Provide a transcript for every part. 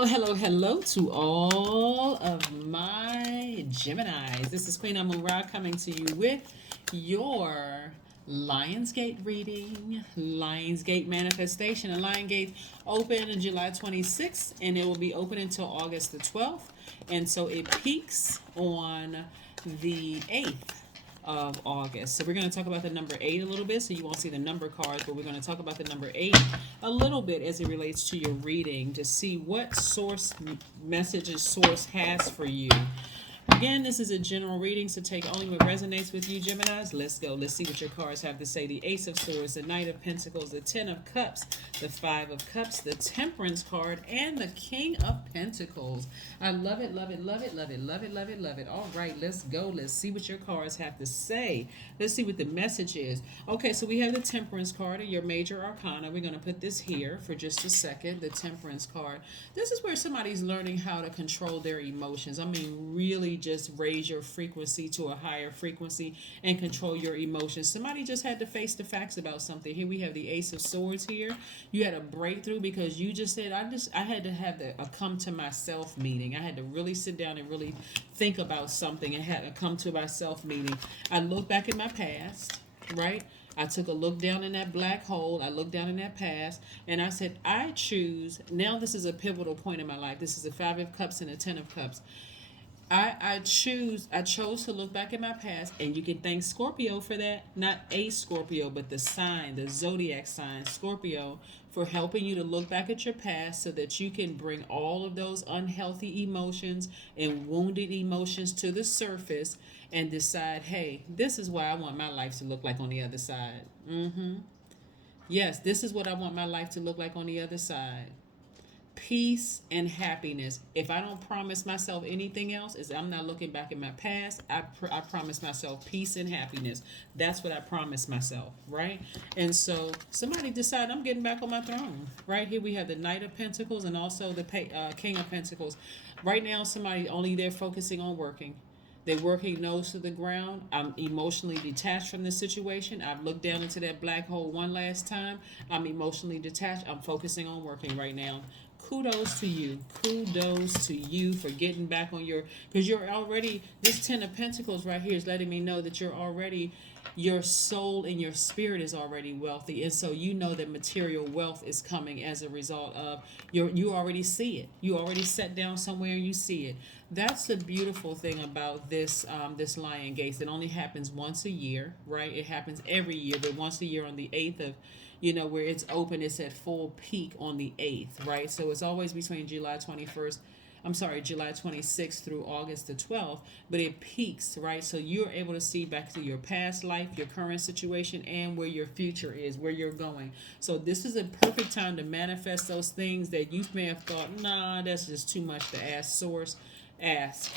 Hello to all of my Geminis. This is Queen Amura coming to you with your Lionsgate reading, Lionsgate manifestation. And Lionsgate open on July 26th, and it will be open until August the 12th. And so it peaks on the 8th of August. So we're going to talk about the number 8 a little bit, so you won't see the number cards, but we're going to talk about the number 8 a little bit as it relates to your reading to see what source messages source has for you. Again, this is a general reading, so take only what resonates with you, Geminis. Let's go. Let's see what your cards have to say. The Ace of Swords, the Knight of Pentacles, the Ten of Cups, the Five of Cups, the Temperance card, and the King of Pentacles. I love it, love it, love it, love it, love it, love it, love it. All right, let's go. Let's see what your cards have to say. Let's see what the message is. Okay, so we have the Temperance card, your major arcana. We're going to put this here for just a second, the Temperance card. This is where somebody's learning how to control their emotions. I mean, really just raise your frequency to a higher frequency and control your emotions. Somebody just had to face the facts about something. Here we have the Ace of Swords here. You had a breakthrough because you just said, I had to have a come to myself meeting. I had to really sit down and really think about something and had a come to myself meeting. I looked back in my past, right? I took a look down in that black hole. I looked down in that past and I said, I choose. Now this is a pivotal point in my life. This is the Five of Cups and the Ten of Cups. I chose to look back at my past, and you can thank Scorpio for that. Not a Scorpio, but the sign, the zodiac sign, Scorpio, for helping you to look back at your past so that you can bring all of those unhealthy emotions and wounded emotions to the surface and decide, hey, this is what I want my life to look like on the other side. Yes, this is what I want my life to look like on the other side. Peace and happiness. If I don't promise myself anything else, is I'm not looking back at my past. I promise myself peace and happiness. That's what I promise myself, right? And so somebody decide I'm getting back on my throne. Right here we have the Knight of Pentacles and also the King of Pentacles. Right now, somebody only there focusing on working. They're working nose to the ground. I'm emotionally detached from the situation. I've looked down into that black hole one last time. I'm emotionally detached. I'm focusing on working right now. Kudos to you. Kudos to you for getting back on your, because you're already, this Ten of Pentacles right here is letting me know that you're already, your soul and your spirit is already wealthy. And so you know that material wealth is coming as a result of you already see it. You already sat down somewhere and you see it. That's the beautiful thing about this Lionsgate. It only happens once a year, right? It happens every year, but once a year on the 8th of, where it's open, it's at full peak on the 8th, right? So it's always between July 26th through August the 12th, but it peaks, right? So you're able to see back to your past life, your current situation, and where your future is, where you're going. So this is a perfect time to manifest those things that you may have thought, nah, that's just too much to ask source. Ask.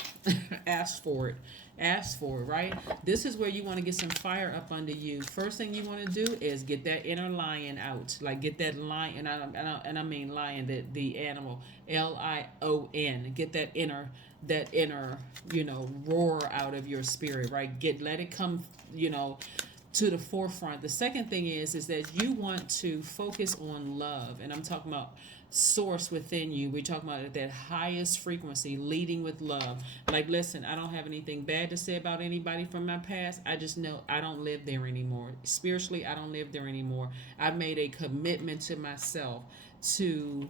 Ask for it. Ask for it, right? This is where you want to get some fire up under you. First thing you want to do is get that inner lion out. Like get that lion, and I mean lion, the animal, Lion. Get that inner, roar out of your spirit, right? Let it come, to the forefront. The second thing is that you want to focus on love, and I'm talking about source within you. We're talking about that highest frequency, leading with love. Like, listen, I don't have anything bad to say about anybody from my past. I just know I don't live there anymore. Spiritually, I don't live there anymore. I've made a commitment to myself to,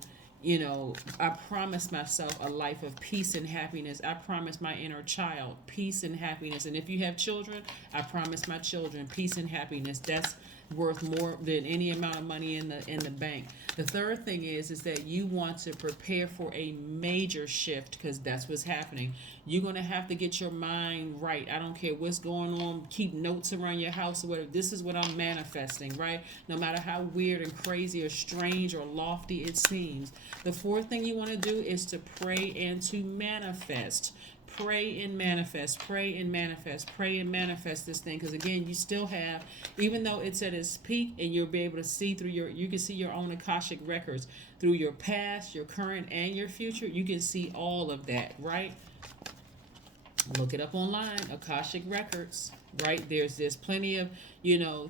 I promise myself a life of peace and happiness. I promise my inner child peace and happiness. And if you have children, I promise my children peace and happiness. That's worth more than any amount of money in the bank. The third thing is that you want to prepare for a major shift, because that's what's happening. You're going to have to get your mind right. I don't care what's going on. Keep notes around your house or whatever. This is what I'm manifesting, right? No matter how weird and crazy or strange or lofty it seems. The fourth thing you want to do is to pray and to manifest. Pray and manifest, pray and manifest, pray and manifest this thing. Because again, you still have, even though it's at its peak, and you'll be able to see through you can see your own Akashic records through your past, your current, and your future. You can see all of that, right? Look it up online, Akashic Records, right? There's plenty of,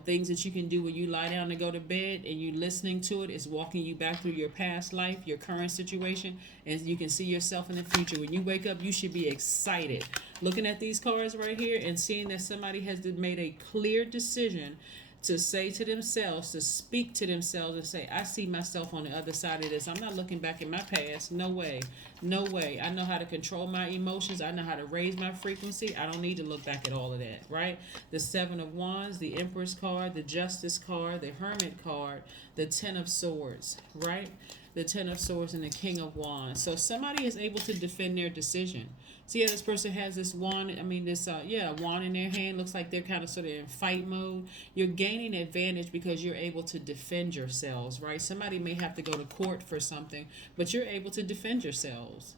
things that you can do when you lie down to go to bed and you listening to it. It's walking you back through your past life, your current situation, and you can see yourself in the future. When you wake up, you should be excited. Looking at these cards right here and seeing that somebody has made a clear decision to say to themselves, to speak to themselves and say, I see myself on the other side of this. I'm not looking back in my past. No way. No way. I know how to control my emotions. I know how to raise my frequency. I don't need to look back at all of that, right? The Seven of Wands, the Empress card, the Justice card, the Hermit card, the Ten of Swords, right? The Ten of Swords and the King of Wands. So somebody is able to defend their decision. See how this person has this wand, wand in their hand. Looks like they're kind of sort of in fight mode. You're gaining advantage because you're able to defend yourselves, right? Somebody may have to go to court for something, but you're able to defend yourselves.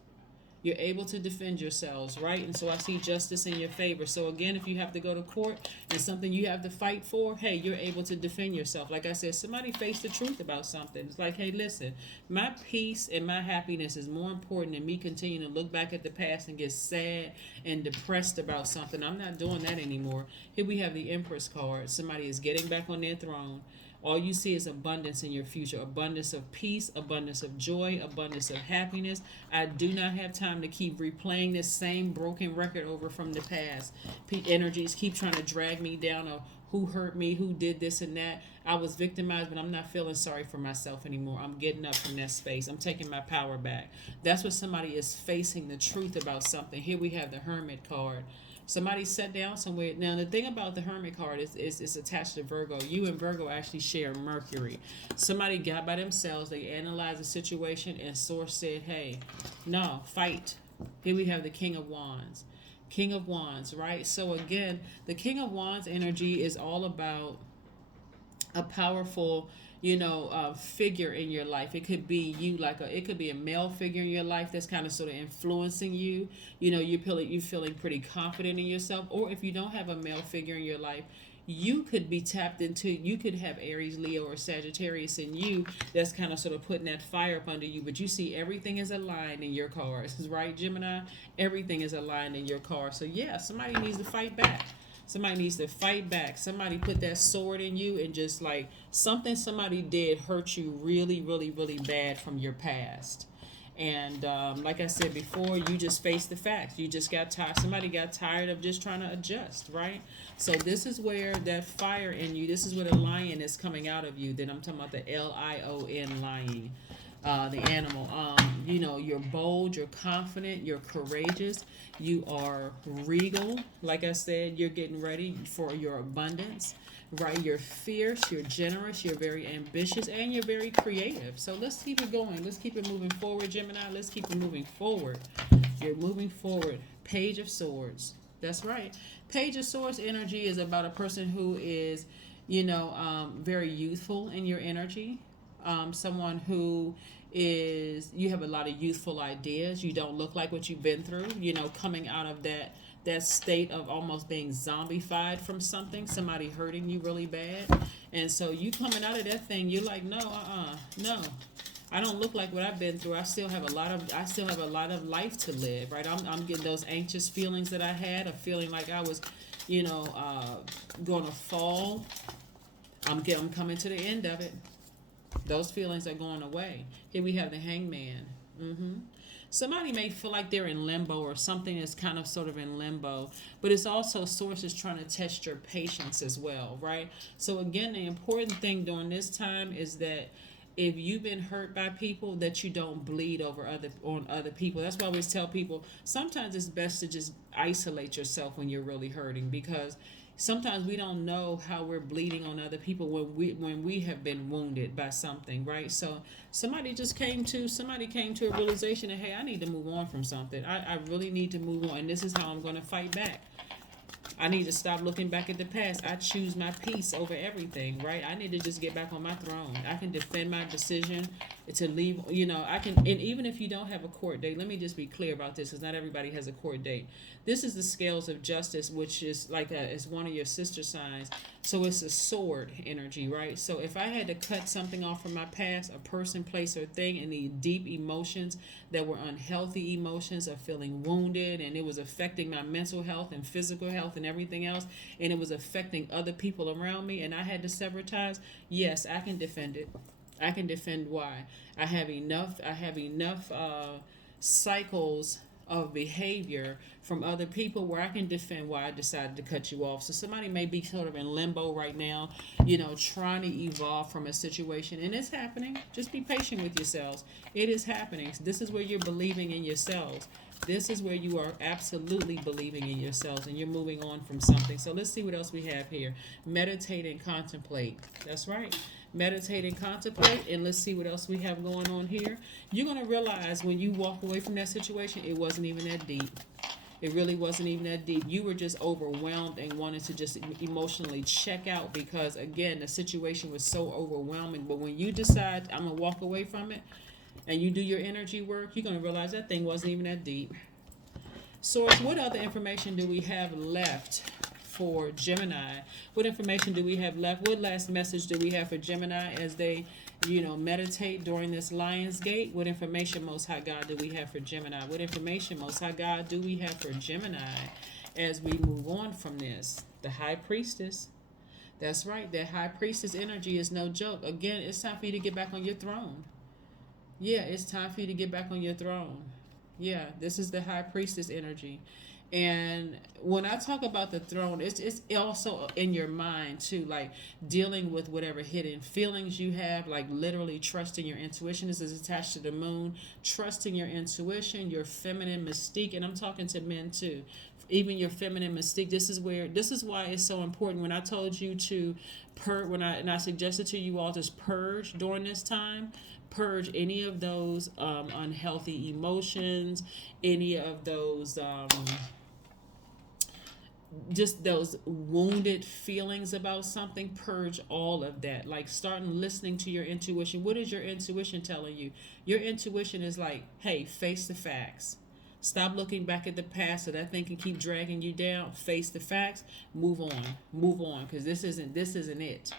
You're able to defend yourselves, right? And so I see justice in your favor. So again, if you have to go to court and something you have to fight for, hey, you're able to defend yourself. Like I said, somebody faced the truth about something. It's like, hey, listen, my peace and my happiness is more important than me continuing to look back at the past and get sad and depressed about something. I'm not doing that anymore. Here we have the Empress card. Somebody is getting back on their throne. All you see is abundance in your future, abundance of peace, abundance of joy, abundance of happiness. I do not have time to keep replaying this same broken record over from the past. Energies keep trying to drag me down of who hurt me, who did this and that. I was victimized, but I'm not feeling sorry for myself anymore. I'm getting up from that space. I'm taking my power back. That's what somebody is facing the truth about something. Here we have the Hermit card. Somebody sat down somewhere. Now, the thing about the Hermit card is it's attached to Virgo. You and Virgo actually share Mercury. Somebody got by themselves. They analyzed the situation, and Source said, hey, no, fight. Here we have the King of Wands. King of Wands, right? So, again, the King of Wands energy is all about a powerful figure in your life. It could be you, it could be a male figure in your life that's kind of sort of influencing you. You're feeling pretty confident in yourself. Or if you don't have a male figure in your life, you could be tapped into, you could have Aries, Leo, or Sagittarius in you that's kind of sort of putting that fire up under you. But you see everything is aligned in your cards, right, Gemini? Everything is aligned in your cards. So yeah, somebody needs to fight back. Somebody needs to fight back. Somebody put that sword in you and just like something somebody did hurt you really, really, really bad from your past. And like I said before, you just face the facts. You just got tired. Somebody got tired of just trying to adjust, right? So this is where that fire in you, this is where the lion is coming out of you. Then I'm talking about the Lion, lion. The animal. You're bold, you're confident, you're courageous, you are regal. Like I said, you're getting ready for your abundance, right? You're fierce, you're generous, you're very ambitious, and you're very creative. So let's keep it going. Let's keep it moving forward, Gemini. Let's keep it moving forward. You're moving forward. Page of Swords. That's right. Page of Swords energy is about a person who is, very youthful in your energy. Someone who you have a lot of youthful ideas. You don't look like what you've been through, coming out of that state of almost being zombified from somebody hurting you really bad. And so you coming out of that thing, you're like, no, no. I don't look like what I've been through. I still have a lot of life to live, right? I'm getting those anxious feelings that I had, of feeling like I was, going to fall. I'm coming to the end of it. Those feelings are going away. Here we have the Hangman. Somebody may feel like they're in limbo, or something is kind of sort of in limbo, but it's also sources trying to test your patience as well, right? So again, the important thing during this time is that if you've been hurt by people, that you don't bleed on other people. That's why I always tell people, sometimes it's best to just isolate yourself when you're really hurting, because sometimes we don't know how we're bleeding on other people when we have been wounded by something, right? So somebody came to a realization that, hey, I need to move on from something. I really need to move on, and this is how I'm going to fight back. I need to stop looking back at the past. I choose my peace over everything, right? I need to just get back on my throne. I can defend my decision to leave, you know, I can, and even if you don't have a court date, let me just be clear about this, because not everybody has a court date. This is the scales of justice, which is like is one of your sister signs. So it's a sword energy, right? So if I had to cut something off from my past, a person, place, or thing, and the deep emotions that were unhealthy emotions of feeling wounded, and it was affecting my mental health and physical health and everything else, and it was affecting other people around me, and I had to sever ties, yes, I can defend it. I can defend why. I have enough cycles of behavior from other people where I can defend why I decided to cut you off. So somebody may be sort of in limbo right now, you know, trying to evolve from a situation, and it's happening. Just be patient with yourselves. It is happening. This is where you're believing in yourselves. This is where you are absolutely believing in yourselves, and you're moving on from something. So let's see what else we have here. Meditate and contemplate. That's right. Meditate and contemplate, and let's see what else we have going on here. You're going to realize when you walk away from that situation, it wasn't even that deep. It really wasn't even that deep. You were just overwhelmed and wanted to just emotionally check out because, again, the situation was so overwhelming. But when you decide, I'm going to walk away from it, and you do your energy work, you're going to realize that thing wasn't even that deep. Source, what other information do we have left for Gemini? What information do we have left? What last message do we have for Gemini as they, you know, meditate during this Lionsgate? What information, Most High God, do we have for Gemini? What information, Most High God, do we have for Gemini as we move on from this? The High Priestess. That's right. That High Priestess energy is no joke. Again, it's time for you to get back on your throne. Yeah, it's time for you to get back on your throne. Yeah, this is the High Priestess energy. And when I talk about the throne, it's also in your mind too, like dealing with whatever hidden feelings you have, like literally trusting your intuition. This is attached to the moon, trusting your intuition, your feminine mystique, and I'm talking to men too. Even your feminine mystique. This is why it's so important. When I told you to I suggested to you all to purge during this time, purge any of those unhealthy emotions, any of those just those wounded feelings about something. Purge all of that. Like starting listening to your intuition. What is your intuition telling you? Your intuition is like, hey, face the facts. Stop looking back at the past so that thing can keep dragging you down. Face the facts. Move on, because this isn't it.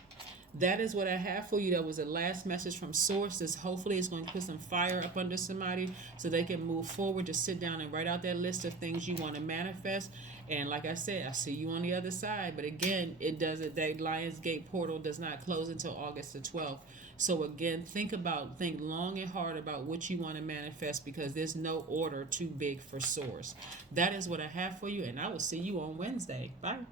That is what I have for you. That was the last message from Source. This hopefully is going to put some fire up under somebody so they can move forward. Just sit down and write out that list of things you want to manifest. And like I said, I see you on the other side. But again, that Lionsgate portal does not close until August the 12th. So again, think long and hard about what you want to manifest, because there's no order too big for Source. That is what I have for you, and I will see you on Wednesday. Bye.